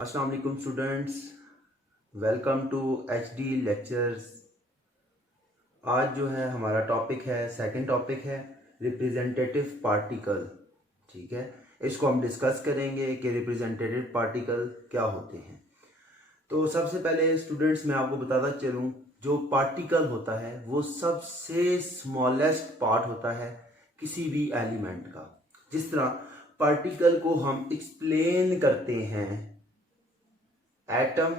अस्सलाम वालेकुम students, welcome to HD lectures. आज जो है हमारा टॉपिक है, सेकंड टॉपिक है रिप्रेजेंटेटिव पार्टिकल। ठीक है, इसको हम डिस्कस करेंगे कि रिप्रेजेंटेटिव पार्टिकल क्या होते हैं। तो सबसे पहले स्टूडेंट्स मैं आपको बताता चलूँ, जो पार्टिकल होता है वो सबसे स्मॉलेस्ट पार्ट होता है किसी भी एलिमेंट का। जिस तरह पार्टिकल को हम एक्सप्लेन करते हैं एटम,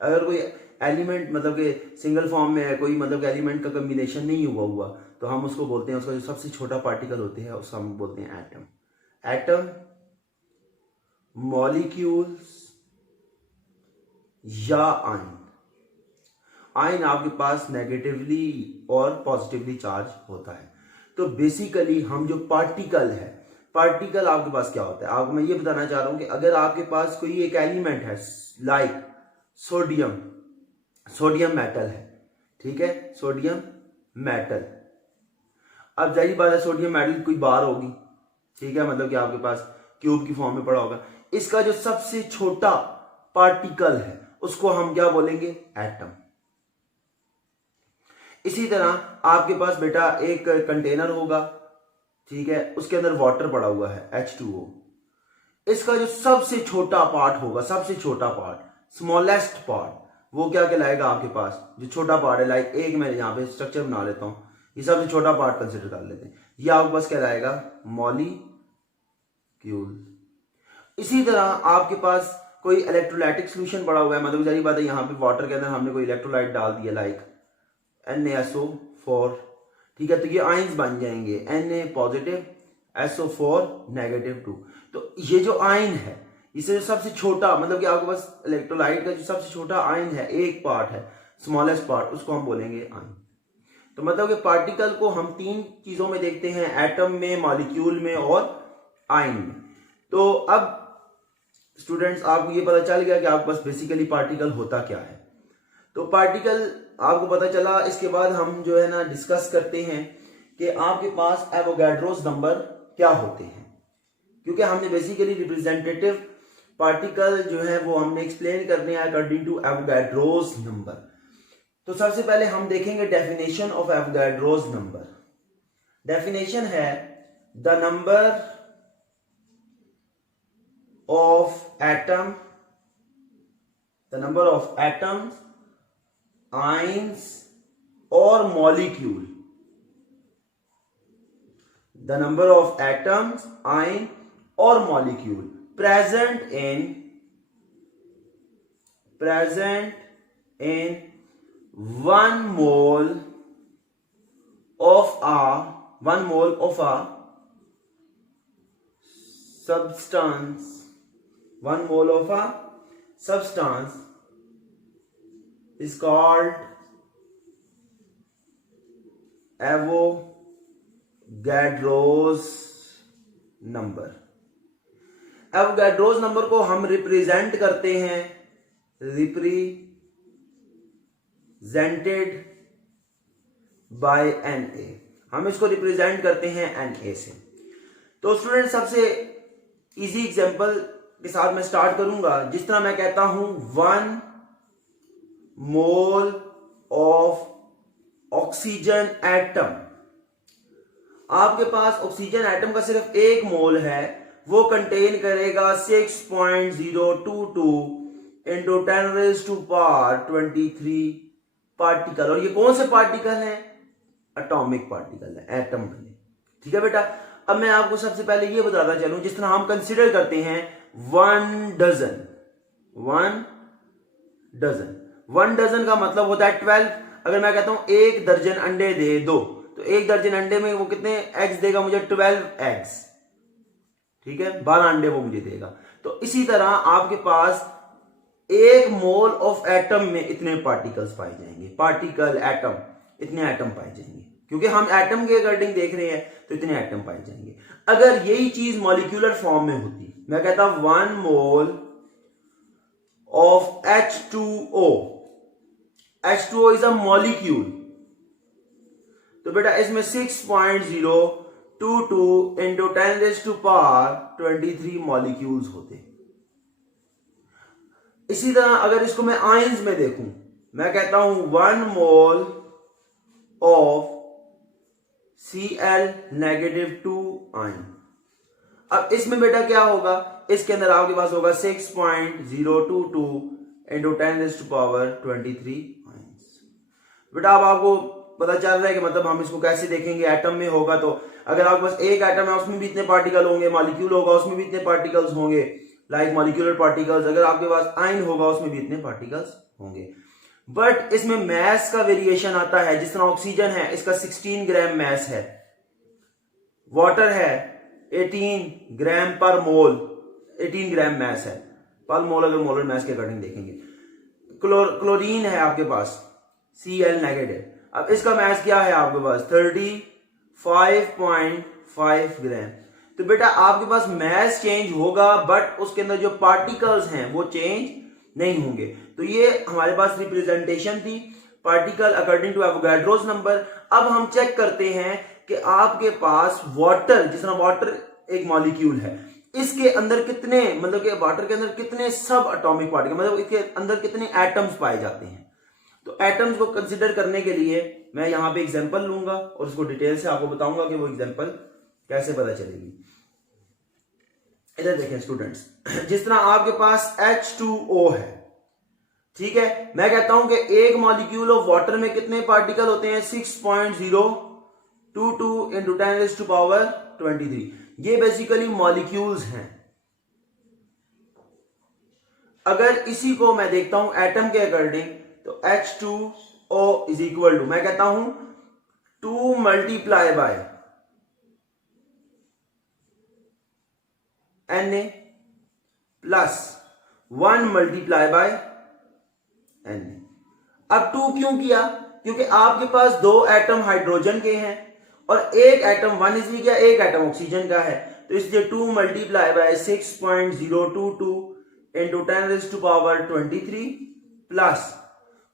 अगर कोई एलिमेंट मतलब कि सिंगल फॉर्म में है, कोई मतलब एलिमेंट का कम्बिनेशन नहीं हुआ तो हम उसको बोलते हैं, उसका जो सबसे छोटा पार्टिकल होते हैं उसको हम बोलते हैं एटम। एटम, मॉलिक्यूल्स या आयन। आयन आपके पास नेगेटिवली और पॉजिटिवली चार्ज होता है। तो बेसिकली हम जो पार्टिकल है, पार्टिकल आपके पास क्या होता है, आपको मैं ये बताना चाह रहा हूं कि अगर आपके पास कोई एक एलिमेंट है लाइक सोडियम, सोडियम मेटल है, ठीक है, सोडियम मेटल। अब जाहिर बात है सोडियम मेटल कोई बार होगी, ठीक है, मतलब कि आपके पास क्यूब की फॉर्म में पड़ा होगा। इसका जो सबसे छोटा पार्टिकल है उसको हम क्या बोलेंगे, एटम। इसी तरह आपके पास बेटा एक कंटेनर होगा, ठीक है, उसके अंदर वाटर पड़ा हुआ है H2O। इसका जो सबसे छोटा पार्ट होगा, सबसे छोटा पार्ट, स्मॉलेस्ट पार्ट, वो क्या कहलाएगा आपके पास, जो छोटा पार्ट है, लाइक एक मैं यहां पे स्ट्रक्चर बना लेता हूं, ये सबसे छोटा पार्ट कंसिडर कर लेते हैं, ये आपके पास कहलाएगा मॉलिक्यूल। इसी तरह आपके पास कोई इलेक्ट्रोलाइटिक सोल्यूशन पड़ा हुआ है, मतलब जारी बात है यहां पे वाटर के अंदर हमने कोई इलेक्ट्रोलाइट डाल दिया लाइक NaSO4, ठीक है, तो ये आयंस बन जाएंगे Na पॉजिटिव, SO4 -2। तो ये जो आयन है, इसे जो सबसे छोटा मतलब कि आपके पास इलेक्ट्रोलाइट का जो सबसे छोटा आयन है, एक पार्ट है, स्मॉलेस्ट पार्ट, उसको हम बोलेंगे आयन। तो मतलब कि पार्टिकल को हम तीन चीजों में देखते हैं, एटम में, मॉलिक्यूल में और आयन में। तो अब स्टूडेंट्स आपको ये पता चल गया कि आपके पास बेसिकली पार्टिकल होता क्या है। तो पार्टिकल आपको पता चला, इसके बाद हम जो है ना डिस्कस करते हैं कि आपके पास एवोगैड्रोस नंबर क्या होते हैं, क्योंकि हमने बेसिकली रिप्रेजेंटेटिव पार्टिकल जो है वो हमने एक्सप्लेन करने हैं अकॉर्डिंग टू एवोगैड्रोस नंबर। तो सबसे पहले हम देखेंगे definition of Avogadro's number. Definition है the number of atom, the number of atoms, ions और molecule, the number of atoms, ion और molecule present in 1 mole of a substance, 1 mole of a substance is called Avogadro's number। Avogadro's number को हम represent करते हैं, represented by Na, हम इसको represent करते हैं Na से। तो स्टूडेंट सबसे इजी एग्जांपल के साथ मैं स्टार्ट करूंगा। जिस तरह मैं कहता हूं 1 मोल ऑफ ऑक्सीजन एटम, आपके पास ऑक्सीजन एटम का सिर्फ एक मोल है, वो कंटेन करेगा 6.022 इंटू 10⁻23 पार्टिकल। और ये कौन से पार्टिकल है, एटॉमिक पार्टिकल है, एटम बने। ठीक है बेटा, अब मैं आपको सबसे पहले ये बताता चलूं, जिस तरह हम कंसिडर करते हैं 1 डजन का मतलब होता है 12। अगर मैं कहता हूं 1 दर्जन अंडे दे दो, तो 1 दर्जन अंडे में वो कितने एग्स देगा मुझे, 12 एग्स, ठीक है, 12 अंडे वो मुझे देगा। तो इसी तरह आपके पास 1 मोल ऑफ एटम में इतने पार्टिकल्स पाए जाएंगे, पार्टिकल एटम, इतने एटम पाए जाएंगे, क्योंकि हम एटम के अकॉर्डिंग देख रहे हैं तो इतने एटम पाए जाएंगे। अगर यही चीज मॉलिक्यूलर फॉर्म में होती, मैं कहता 1 mole of H2O, H2O is a molecule, तो बेटा इसमें 6.022 इंटू 10⁻23 मॉलिक्यूल्स होते। इसी तरह अगर इसको मैं आयंस में देखूं, मैं कहता हूं 1 मोल ऑफ Cl-2 आयन। अब इसमें बेटा क्या होगा, इसके अंदर आपके पास होगा 6.022 इंटू 10⁻23 आयंस। बेटा अब आपको पता चल रहा है कि मतलब हम इसको कैसे देखेंगे, एटम में होगा तो अगर आपके पास एक एटम है उसमें भी इतने पार्टिकल होंगे, मॉलिक्यूल होगा उसमें भी इतने पार्टिकल्स होंगे, लाइक मॉलिक्यूलर पार्टिकल्स। अगर आपके पास आयन होगा उसमें भी इतने पार्टिकल्स होंगे। बट इसमें मैस का वेरिएशन आता है। जिस तरह ऑक्सीजन है इसका 16 ग्राम मैस है, वाटर है 18 ग्राम पर मोल, 18 ग्राम मैस है पर मोल अगर मोलर मैस के अकॉर्डिंग देखेंगे। क्लोरीन है आपके पास Cl-। अब इसका मैस क्या है आपके पास 35.5 ग्राम। तो बेटा आपके पास मैस चेंज होगा बट उसके अंदर जो पार्टिकल्स हैं वो चेंज नहीं होंगे। तो ये हमारे पास रिप्रेजेंटेशन थी particle according to Avogadro's number. अब हम चेक करते हैं कि आपके पास वाटर, जिस तरह वाटर एक मॉलिक्यूल है, इसके अंदर कितने, मतलब कि वाटर के अंदर कितने सब एटॉमिक पार्टिकल, मतलब इसके अंदर कितने एटम्स पाए जाते हैं। तो एटम्स को कंसिडर करने के लिए मैं यहां पे एग्जांपल लूंगा और उसको डिटेल से आपको बताऊंगा कि वो एग्जांपल कैसे पता चलेगी। इधर देखें स्टूडेंट्स, जिस तरह आपके पास H2O है, ठीक है, मैं कहता हूं कि एक मॉलिक्यूल ऑफ वाटर में कितने पार्टिकल होते हैं 6.022 इंटू 10⁻23। ये बेसिकली मॉलिक्यूल्स हैं। अगर इसी को मैं देखता हूं एटम के अकॉर्डिंग तो H2O इज इक्वल टू, मैं कहता हूं 2 multiply by Na plus 1 multiply by Na। अब 2 क्यों किया, क्योंकि आपके पास 2 एटम हाइड्रोजन के हैं और एक एटम 1 क्या, एक एटम ऑक्सीजन का है। तो इसलिए 2 multiply by 6.022 into 10⁻23 plus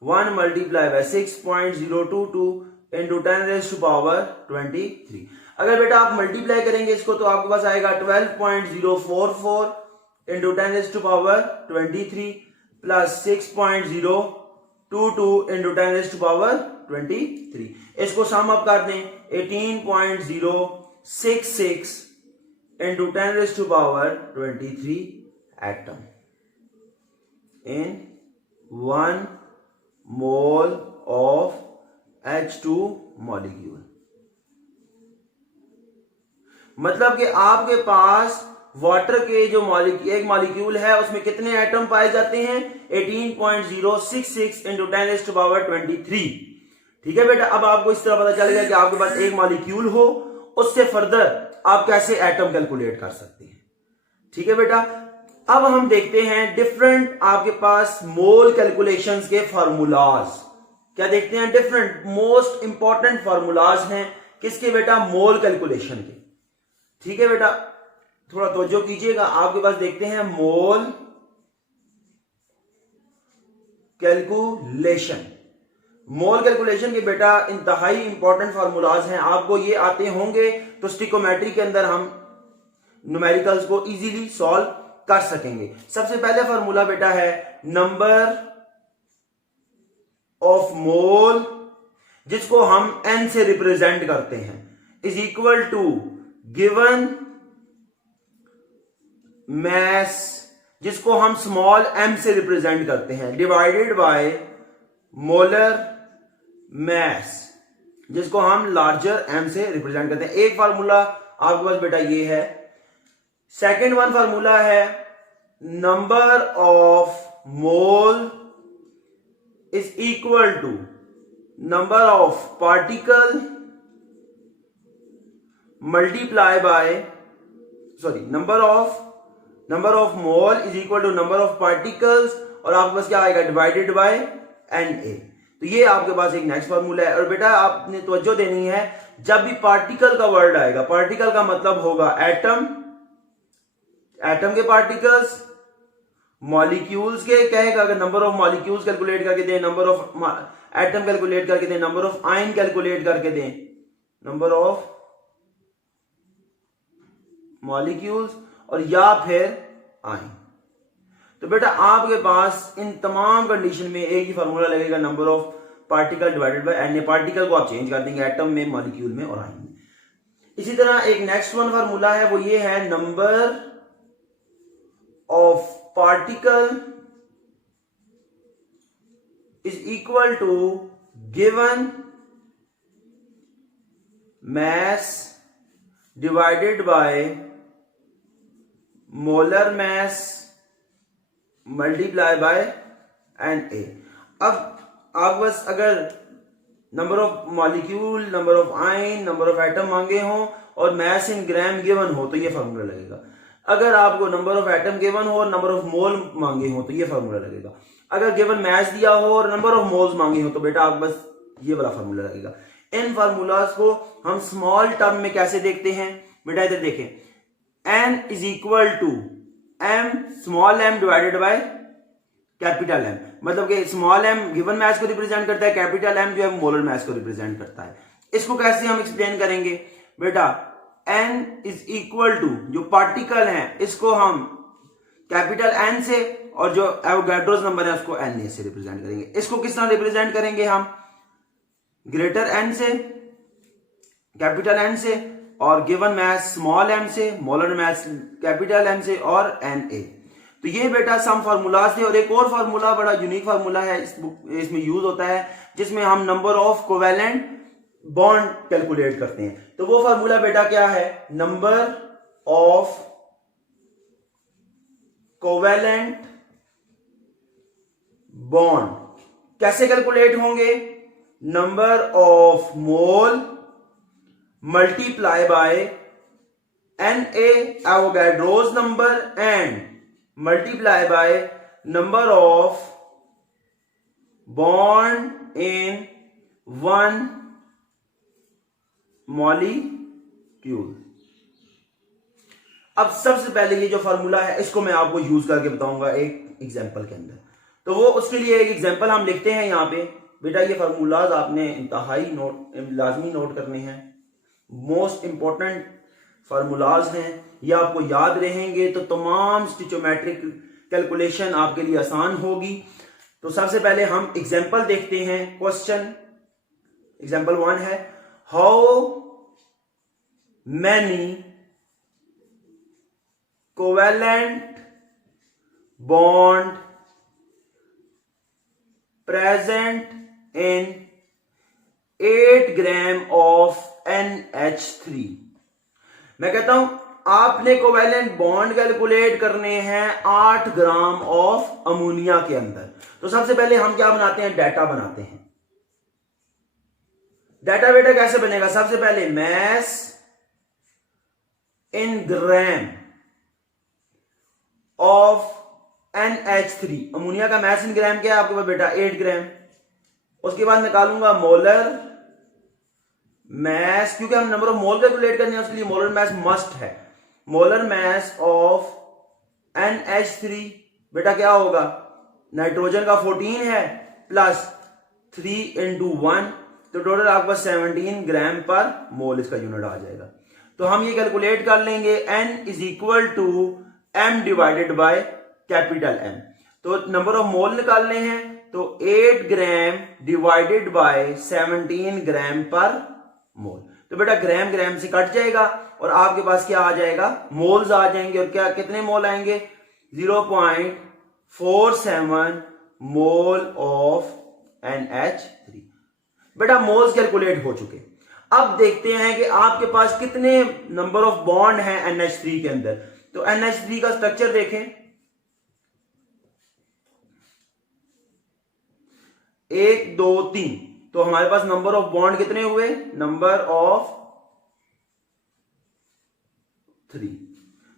1 multiply by 6.022 into 10⁻23। अगर बेटा आप मल्टीप्लाई करेंगे इसको तो आपके पास आएगा 12.044 इंटू 10⁻23 प्लस 6.022 इंटू 10⁻23। इसको सम अप कर दें 18.066 into 10⁻23 atom in 1 mole of H2 molecule। मतलब कि आपके पास वाटर के जो एक मॉलिक्यूल है उसमें कितने एटम पाए जाते हैं 18.066 इंटू 10⁻23। ठीक है बेटा, अब आपको इस तरह पता चलेगा कि आपके पास एक मॉलिक्यूल हो, उससे फर्दर आप कैसे एटम कैलकुलेट कर सकते हैं। ठीक है बेटा, अब हम देखते हैं डिफरेंट आपके पास मोल कैलकुलेशंस के फार्मूलाज। क्या देखते हैं, डिफरेंट मोस्ट इंपॉर्टेंट फार्मूलाज हैं किसके बेटा, मोल कैलकुलेशन के। ठीक है बेटा, थोड़ा तवज्जो कीजिएगा, आपके पास देखते हैं मोल कैलकुलेशन। मोल कैलकुलेशन के बेटा इंतहाई इंपॉर्टेंट फार्मूलाज हैं, आपको ये आते होंगे तो स्टिकोमेट्री के अंदर हम न्यूमेरिकल्स को इजीली सॉल्व कर सकेंगे। सबसे पहले फार्मूला बेटा है नंबर ऑफ मोल, जिसको हम n से रिप्रेजेंट करते हैं, is equal to given mass, जिसको हम स्मॉल m से रिप्रेजेंट करते हैं, डिवाइडेड बाय मोलर मैस, जिसको हम लार्जर m से रिप्रेजेंट करते हैं। एक फार्मूला आपके पास बेटा ये है। सेकेंड वन फार्मूला है number of mole is equal to number of particle multiply by, sorry, number of mole is equal to number of particles, और आपके पास क्या आएगा डिवाइडेड बाय Na। तो ये आपके पास एक नेक्स्ट फार्मूला है। और बेटा आपने तवज्जो देनी है, जब भी पार्टिकल का वर्ड आएगा, पार्टिकल का मतलब होगा एटम, एटम के पार्टिकल्स, मॉलिक्यूल्स के, कहेगा अगर नंबर ऑफ मॉलिक्यूल्स कैलकुलेट करके दें, नंबर ऑफ एटम कैलकुलेट करके दें, नंबर ऑफ आयन कैलकुलेट करके दें, नंबर ऑफ मॉलिक्यूल्स, और या फिर आयन। तो बेटा आपके पास इन तमाम कंडीशन में एक ही फार्मूला लगेगा, number of particle divided by N A. Particle को आप चेंज कर देंगे एटम में, मॉलिक्यूल में और आयन में। इसी तरह एक नेक्स्ट वन फार्मूला है, वो ये है, number of particle is equal to given mass divided by molar mass multiply by Na। अब आप बस अगर number of molecule, number of ion, number of atom मांगे हो और मैस इन ग्राम गिवन हो तो ये फार्मूला लगेगा। अगर आपको नंबर ऑफ एटम गिवन हो और नंबर ऑफ मोल मांगे हो तो ये फार्मूला लगेगा। अगर गिवन मैस दिया हो और नंबर ऑफ मोल्स मांगे हो तो बेटा आप बस ये वाला फार्मूला लगेगा। इन फार्मूलाज को हम स्मॉल टर्म में कैसे देखते हैं बेटा, इधर देखें, n is equal to m small m divided by capital M। मतलब कि स्मॉल m गिवन मैस को रिप्रेजेंट करता है, कैपिटल M जो है मोलर मैस को रिप्रेजेंट करता है। इसको कैसे हम एक्सप्लेन करेंगे बेटा, n इज इक्वल टू जो पार्टिकल है इसको हम कैपिटल N से और जो एवोगाड्रोस नंबर है उसको Na से रिप्रेजेंट करेंगे। इसको किस तरह रिप्रेजेंट करेंगे हम, ग्रेटर n से, कैपिटल N से, और गिवन मैस स्मॉल m से, मोलर मैस कैपिटल M से और Na। तो ये बेटा सम फार्मूलाज थे। और एक और फार्मूला बड़ा यूनिक फार्मूला है इसमें यूज होता है, जिसमें हम number of covalent bond calculate करते हैं। तो वो फार्मूला बेटा क्या है, नंबर ऑफ कोवेलेंट बॉन्ड कैसे कैलकुलेट होंगे, number of mole multiply by Na Avogadro's number and multiply by number of bond in one molecule. अब सबसे पहले ये जो फार्मूला है इसको मैं आपको यूज करके बताऊंगा एक एग्जांपल के अंदर। तो वो उसके लिए एक एग्जांपल हम लिखते हैं यहां पे। बेटा ये फार्मूलाज आपने इंतहाई लाजमी नोट करने हैं, मोस्ट इंपॉर्टेंट फार्मूलाज हैं, ये आपको याद रहेंगे तो तमाम स्टिचोमेट्रिक कैलकुलेशन आपके लिए आसान होगी। तो सबसे पहले हम एग्जांपल देखते हैं। क्वेश्चन एग्जांपल 1 है, how many covalent bond present in 8 gram of NH3। मैं कहता हूं आपने कोवेलेंट बॉन्ड कैलकुलेट करने हैं 8 ग्राम ऑफ अमोनिया के अंदर। तो सबसे पहले हम क्या बनाते हैं, डाटा बनाते हैं। डाटा बेटा कैसे बनेगा, सबसे पहले mass in gram of NH3। Ammonia का मैस इन ग्राम क्या है आपके पास बेटा, 8 ग्राम। उसके बाद निकालूंगा मोलर मैस, क्योंकि हम नंबर ऑफ मोल कैलकुलेट करने हैं उसके लिए मोलर मैस मस्ट है। मोलर मैस ऑफ NH3 बेटा क्या होगा, नाइट्रोजन का 14 है प्लस 3 into 1, तो टोटल आपके पास 17 ग्राम पर मोल इसका यूनिट आ जाएगा। तो हम ये कैलकुलेट कर लेंगे, N is equal to M divided by capital M। तो नंबर ऑफ मोल निकालने हैं, तो 8 ग्राम डिवाइडेड बाय 17 ग्राम पर मोल। तो बेटा ग्राम ग्राम से कट जाएगा और आपके पास क्या आ जाएगा, मोल्स आ जाएंगे। और क्या कितने मोल आएंगे, 0.47 मोल ऑफ NH3। बेटा मोल्स कैलकुलेट हो चुके। अब देखते हैं कि आपके पास कितने नंबर ऑफ बॉन्ड हैं NH3 के अंदर। तो NH3 का स्ट्रक्चर देखें, 1 2 3। तो हमारे पास नंबर ऑफ बॉन्ड कितने हुए, नंबर ऑफ 3।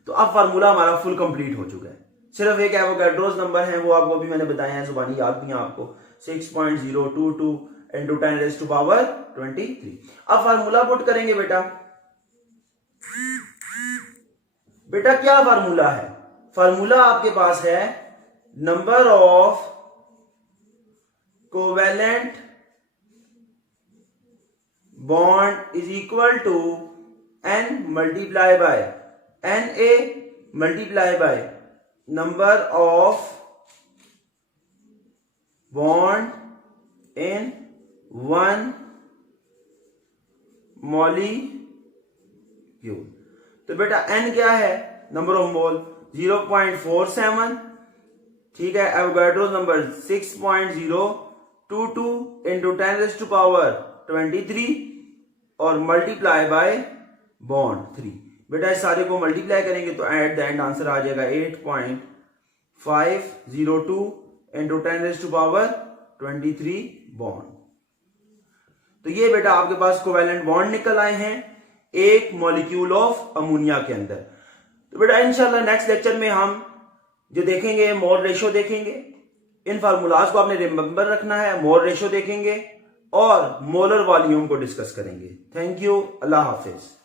तो अब फार्मूला हमारा फुल कंप्लीट हो चुका है। सिर्फ एक एवोगाड्रोस नंबर है, वो आपको अभी मैंने बताया है, जुबानी याद भी है आपको, 6.022 into 10 raised to power 23। अब फार्मूला पुट करेंगे बेटा। बेटा क्या फार्मूला है, फार्मूला आपके पास है number of covalent bond is equal to N multiply by Na multiply by number of bond in one molecule। तो बेटा n क्या है, नंबर ऑफ मोल 0.47, ठीक है। एवोगाड्रो नंबर 6.022 इंटू 10⁻23 और मल्टीप्लाई बाय बॉन्ड 3। बेटा इस सारे को मल्टीप्लाई करेंगे तो एट द एंड आंसर आ जाएगा 8.502 इंटू 10⁻23 बॉन्ड। तो ये बेटा आपके पास कोवैलेंट बॉन्ड निकल आए हैं एक मॉलिक्यूल ऑफ अमोनिया के अंदर। तो बेटा इंशाल्लाह नेक्स्ट लेक्चर में हम जो देखेंगे मोल रेशो देखेंगे, इन फार्मूलाज को आपने रिमेंबर रखना है, मोल रेशो देखेंगे और मोलर वॉल्यूम को डिस्कस करेंगे। Thank you, Allah Hafiz.